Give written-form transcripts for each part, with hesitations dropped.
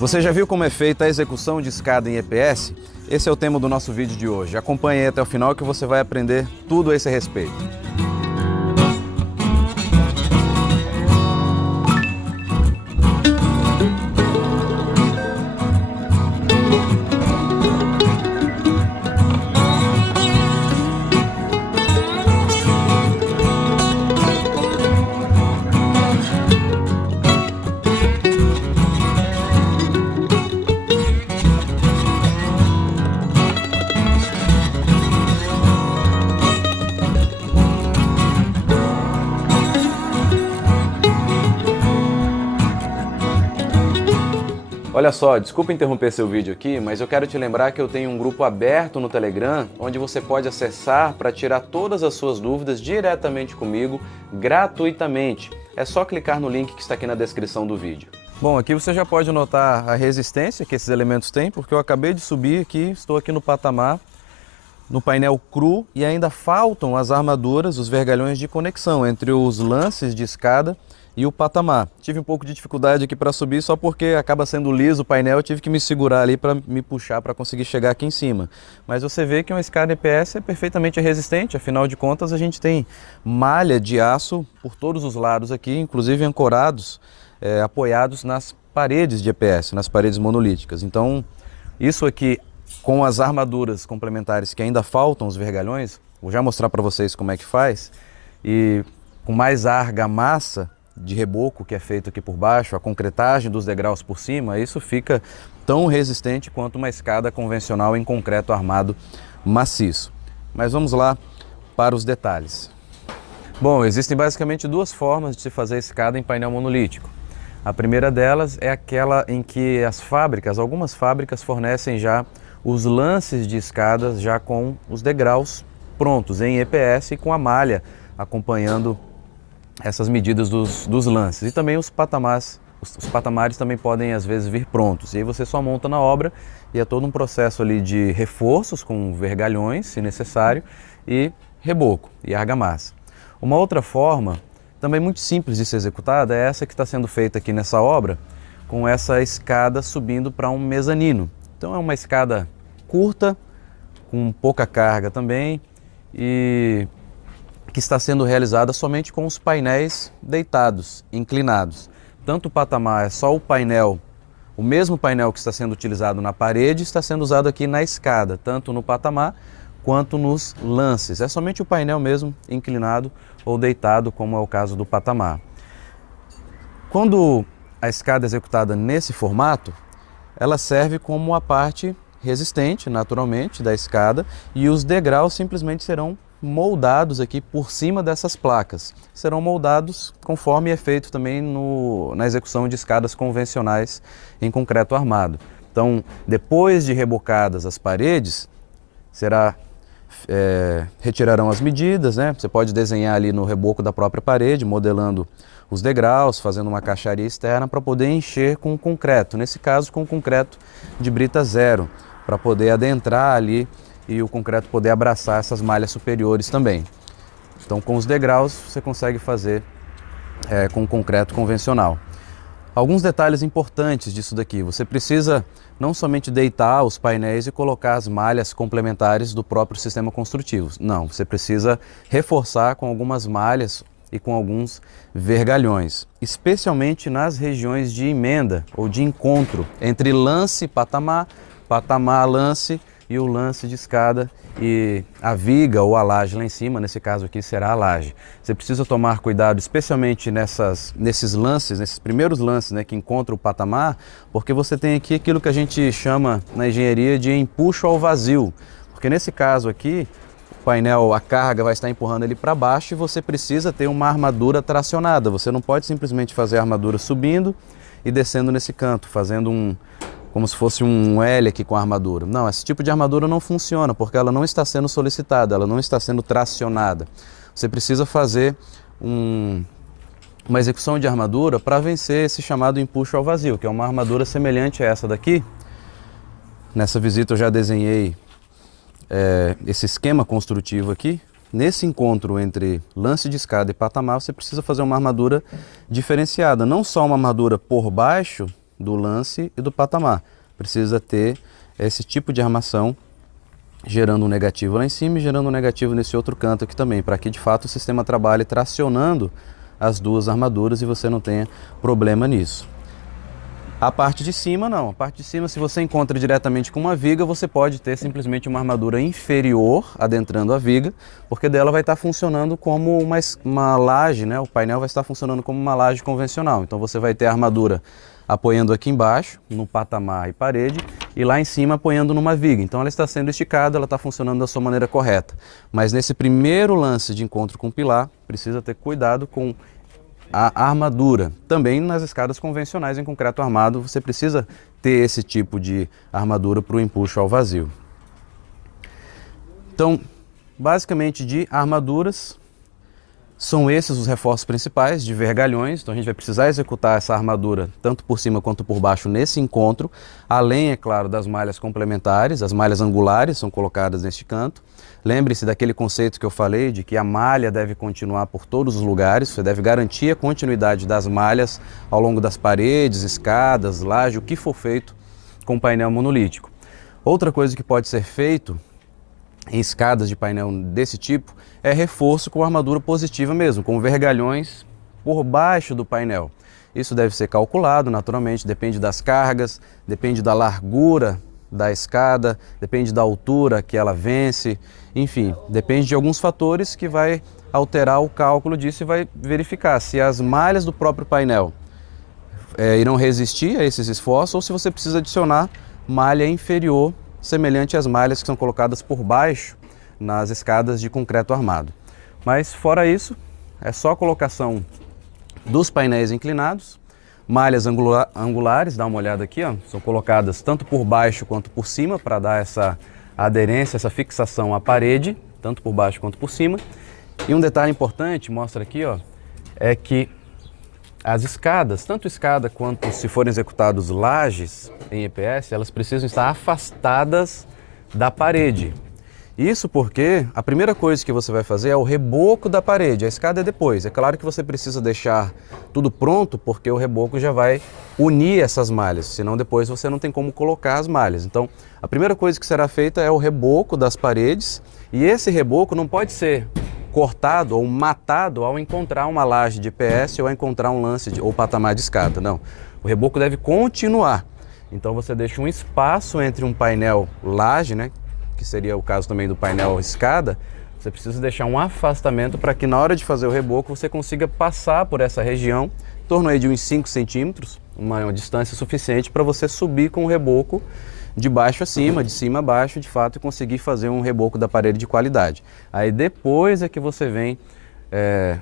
Você já viu como é feita a execução de escada em EPS? Esse é o tema do nosso vídeo de hoje. Acompanhe aí até o final que você vai aprender tudo a esse respeito. Olha só, desculpa interromper seu vídeo aqui, mas eu quero te lembrar que eu tenho um grupo aberto no Telegram, onde você pode acessar para tirar todas as suas dúvidas diretamente comigo, gratuitamente. É só clicar no link que está aqui na descrição do vídeo. Bom, aqui você já pode notar a resistência que esses elementos têm, porque eu acabei de subir aqui, estou aqui no patamar, no painel cru, e ainda faltam as armaduras, os vergalhões de conexão entre os lances de escada e o patamar. Tive um pouco de dificuldade aqui para subir, só porque acaba sendo liso o painel, eu tive que me segurar ali para me puxar para conseguir chegar aqui em cima. Mas você vê que uma escada EPS é perfeitamente resistente, afinal de contas a gente tem malha de aço por todos os lados aqui, inclusive ancorados, apoiados nas paredes de EPS, nas paredes monolíticas. Então isso aqui, com as armaduras complementares que ainda faltam, os vergalhões, vou já mostrar para vocês como é que faz, e com mais argamassa de reboco que é feito aqui por baixo, a concretagem dos degraus por cima, isso fica tão resistente quanto uma escada convencional em concreto armado maciço. Mas vamos lá para os detalhes. Bom, existem basicamente duas formas de se fazer escada em painel monolítico. A primeira delas é aquela em que algumas fábricas fornecem já os lances de escadas já com os degraus prontos em EPS e com a malha acompanhando essas medidas dos lances. E também os patamares também podem às vezes vir prontos. E aí você só monta na obra e é todo um processo ali de reforços com vergalhões, se necessário, e reboco e argamassa. Uma outra forma, também muito simples de ser executada, é essa que está sendo feita aqui nessa obra, com essa escada subindo para um mezanino. Então é uma escada curta, com pouca carga também, e que está sendo realizada somente com os painéis deitados, inclinados. Tanto o patamar é só o painel, o mesmo painel que está sendo utilizado na parede está sendo usado aqui na escada, tanto no patamar quanto nos lances. É somente o painel mesmo inclinado ou deitado, como é o caso do patamar. Quando a escada é executada nesse formato, ela serve como a parte resistente, naturalmente, da escada, e os degraus simplesmente serão moldados aqui por cima dessas placas. Serão moldados conforme é feito também na execução de escadas convencionais em concreto armado. Então, depois de rebocadas as paredes, retirarão as medidas, né? Você pode desenhar ali no reboco da própria parede, modelando os degraus, fazendo uma caixaria externa para poder encher com concreto, nesse caso com concreto de brita zero, para poder adentrar ali e o concreto poder abraçar essas malhas superiores também. Então, com os degraus você consegue fazer com concreto convencional. Alguns detalhes importantes disso daqui: você precisa não somente deitar os painéis e colocar as malhas complementares do próprio sistema construtivo. Não, você precisa reforçar com algumas malhas e com alguns vergalhões, especialmente nas regiões de emenda ou de encontro entre lance e patamar, patamar-lance e o lance de escada e a viga ou a laje lá em cima, nesse caso aqui será a laje. Você precisa tomar cuidado especialmente nesses lances, nesses primeiros lances, né, que encontram o patamar, porque você tem aqui aquilo que a gente chama na engenharia de empuxo ao vazio, porque nesse caso aqui o painel, a carga vai estar empurrando ele para baixo e você precisa ter uma armadura tracionada. Você não pode simplesmente fazer a armadura subindo e descendo nesse canto, fazendo como se fosse um L aqui com a armadura. Não, esse tipo de armadura não funciona, porque ela não está sendo solicitada, ela não está sendo tracionada. Você precisa fazer uma execução de armadura para vencer esse chamado empuxo ao vazio, que é uma armadura semelhante a essa daqui. Nessa visita eu já desenhei esse esquema construtivo aqui. Nesse encontro entre lance de escada e patamar, você precisa fazer uma armadura diferenciada. Não só uma armadura por baixo, do lance e do patamar. Precisa ter esse tipo de armação gerando um negativo lá em cima e gerando um negativo nesse outro canto aqui também, para que de fato o sistema trabalhe tracionando as duas armaduras e você não tenha problema nisso. A parte de cima não, a parte de cima, se você encontra diretamente com uma viga, você pode ter simplesmente uma armadura inferior adentrando a viga, porque dela vai estar funcionando como uma laje, né? O painel vai estar funcionando como uma laje convencional. Então você vai ter a armadura apoiando aqui embaixo, no patamar e parede, e lá em cima apoiando numa viga. Então ela está sendo esticada, ela está funcionando da sua maneira correta. Mas nesse primeiro lance de encontro com o pilar, precisa ter cuidado com a armadura. Também nas escadas convencionais em concreto armado, você precisa ter esse tipo de armadura para o empuxo ao vazio. Então, basicamente de armaduras, são esses os reforços principais de vergalhões. Então a gente vai precisar executar essa armadura tanto por cima quanto por baixo nesse encontro, além, é claro, das malhas complementares. As malhas angulares são colocadas neste canto. Lembre-se daquele conceito que eu falei de que a malha deve continuar por todos os lugares, você deve garantir a continuidade das malhas ao longo das paredes, escadas, laje, o que for feito com painel monolítico. Outra coisa que pode ser feito em escadas de painel desse tipo é reforço com armadura positiva mesmo, com vergalhões por baixo do painel. Isso deve ser calculado naturalmente, depende das cargas, depende da largura da escada, depende da altura que ela vence, enfim, depende de alguns fatores que vai alterar o cálculo disso e vai verificar se as malhas do próprio painel irão resistir a esses esforços ou se você precisa adicionar malha inferior semelhante às malhas que são colocadas por baixo nas escadas de concreto armado. Mas fora isso, é só a colocação dos painéis inclinados, malhas angulares, dá uma olhada aqui, ó, são colocadas tanto por baixo quanto por cima para dar essa aderência, essa fixação à parede, tanto por baixo quanto por cima. E um detalhe importante, mostra aqui, ó, é que as escadas, tanto escada quanto se forem executados lajes em EPS, elas precisam estar afastadas da parede. Isso porque a primeira coisa que você vai fazer é o reboco da parede, a escada é depois. É claro que você precisa deixar tudo pronto porque o reboco já vai unir essas malhas, senão depois você não tem como colocar as malhas. Então, a primeira coisa que será feita é o reboco das paredes e esse reboco não pode ser cortado ou matado ao encontrar uma laje de EPS ou ao encontrar um lance ou patamar de escada, não. O reboco deve continuar. Então você deixa um espaço entre um painel laje, né, que seria o caso também do painel escada, você precisa deixar um afastamento para que na hora de fazer o reboco você consiga passar por essa região, em torno aí de uns 5 centímetros, uma distância suficiente para você subir com o reboco de baixo a cima, de cima a baixo, de fato, e conseguir fazer um reboco da parede de qualidade. Aí depois é que você vem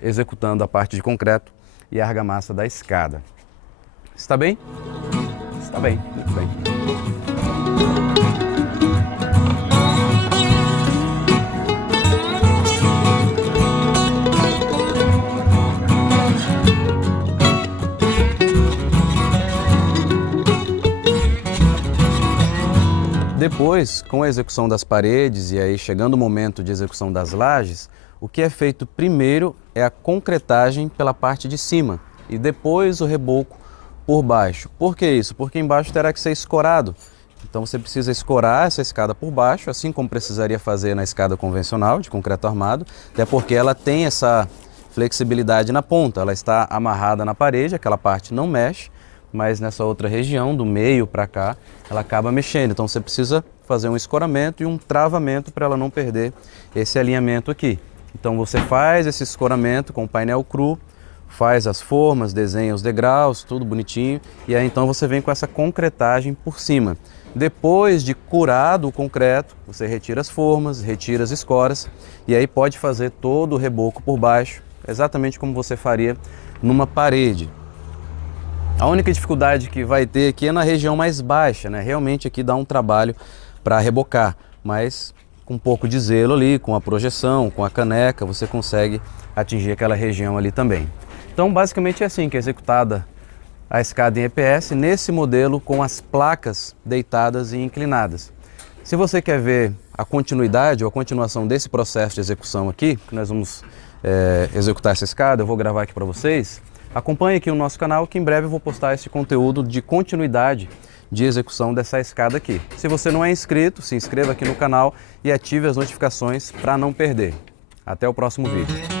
executando a parte de concreto e a argamassa da escada. Está bem? Está bem, muito bem. Depois, com a execução das paredes e aí chegando o momento de execução das lajes, o que é feito primeiro é a concretagem pela parte de cima e depois o reboco por baixo. Por que isso? Porque embaixo terá que ser escorado. Então você precisa escorar essa escada por baixo, assim como precisaria fazer na escada convencional de concreto armado, até porque ela tem essa flexibilidade na ponta, ela está amarrada na parede, aquela parte não mexe, mas nessa outra região, do meio para cá, ela acaba mexendo. Então você precisa fazer um escoramento e um travamento para ela não perder esse alinhamento aqui. Então você faz esse escoramento com o painel cru, faz as formas, desenha os degraus, tudo bonitinho, e aí então você vem com essa concretagem por cima. Depois de curado o concreto, você retira as formas, retira as escoras, e aí pode fazer todo o reboco por baixo, exatamente como você faria numa parede. A única dificuldade que vai ter aqui é na região mais baixa, né? Realmente aqui dá um trabalho para rebocar, mas com um pouco de zelo ali, com a projeção, com a caneca, você consegue atingir aquela região ali também. Então, basicamente é assim que é executada a escada em EPS, nesse modelo com as placas deitadas e inclinadas. Se você quer ver a continuidade ou a continuação desse processo de execução aqui, que nós vamos executar essa escada, eu vou gravar aqui para vocês. Acompanhe aqui o nosso canal que em breve eu vou postar esse conteúdo de continuidade de execução dessa escada aqui. Se você não é inscrito, se inscreva aqui no canal e ative as notificações para não perder. Até o próximo vídeo.